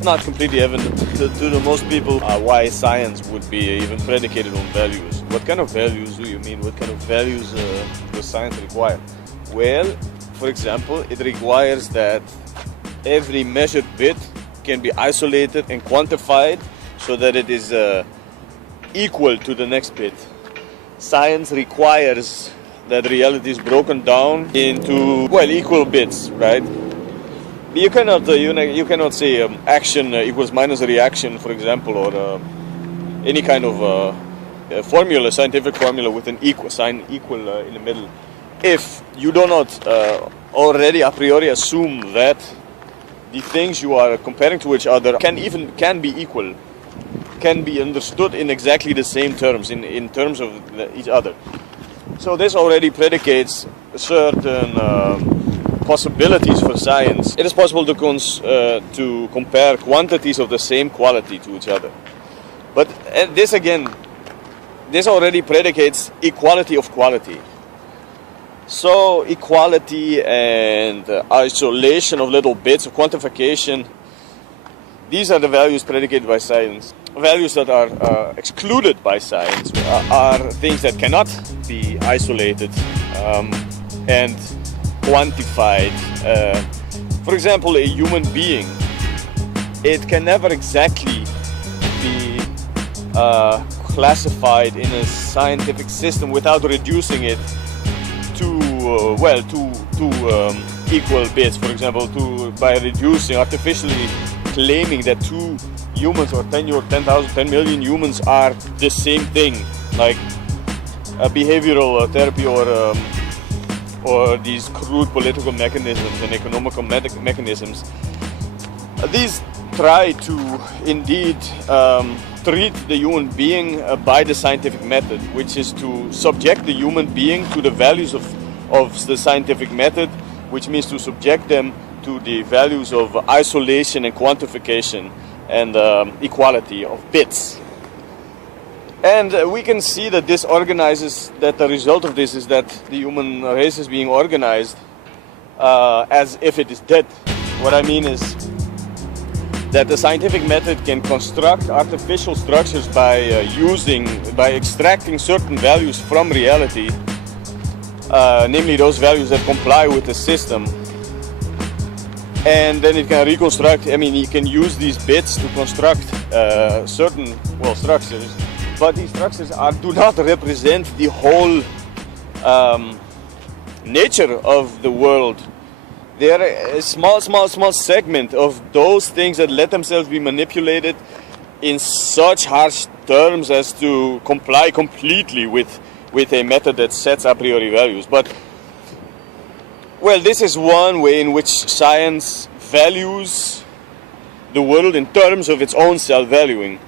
is not completely evident to the most people why science would be even predicated on values. What kind of values do you mean? What kind of values does science require? Well, for example, it requires that every measured bit can be isolated and quantified so that it is equal to the next bit. Science requires that reality is broken down into, well, equal bits, right? You cannot say action equals minus a reaction, for example, or any kind of formula, scientific formula with an sign equal in the middle, if you do not already a priori assume that the things you are comparing to each other can be equal, can be understood in exactly the same terms, in terms of each other. So this already predicates certain possibilities for science. It is possible to compare quantities of the same quality to each other. But this already predicates equality of quality. So equality and isolation of little bits of quantification, these are the values predicated by science. Values that are excluded by science are things that cannot be isolated and quantified. For example, a human being, it can never exactly be classified in a scientific system without reducing it to equal bits. For example, by reducing, artificially claiming that two humans or 10 million humans are the same thing, like a behavioral therapy or these crude political mechanisms and economical mechanisms. These try to indeed treat the human being by the scientific method, which is to subject the human being to the values of the scientific method, which means to subject them to the values of isolation and quantification and equality of bits. And we can see that the result of this is that the human race is being organized as if it is dead. What I mean is that the scientific method can construct artificial structures by extracting certain values from reality, namely those values that comply with the system. And then it can reconstruct, you can use these bits to construct certain structures, but these structures do not represent the whole nature of the world. They are a small segment of those things that let themselves be manipulated in such harsh terms as to comply completely with a method that sets a priori values. But this is one way in which science values the world in terms of its own self-valuing.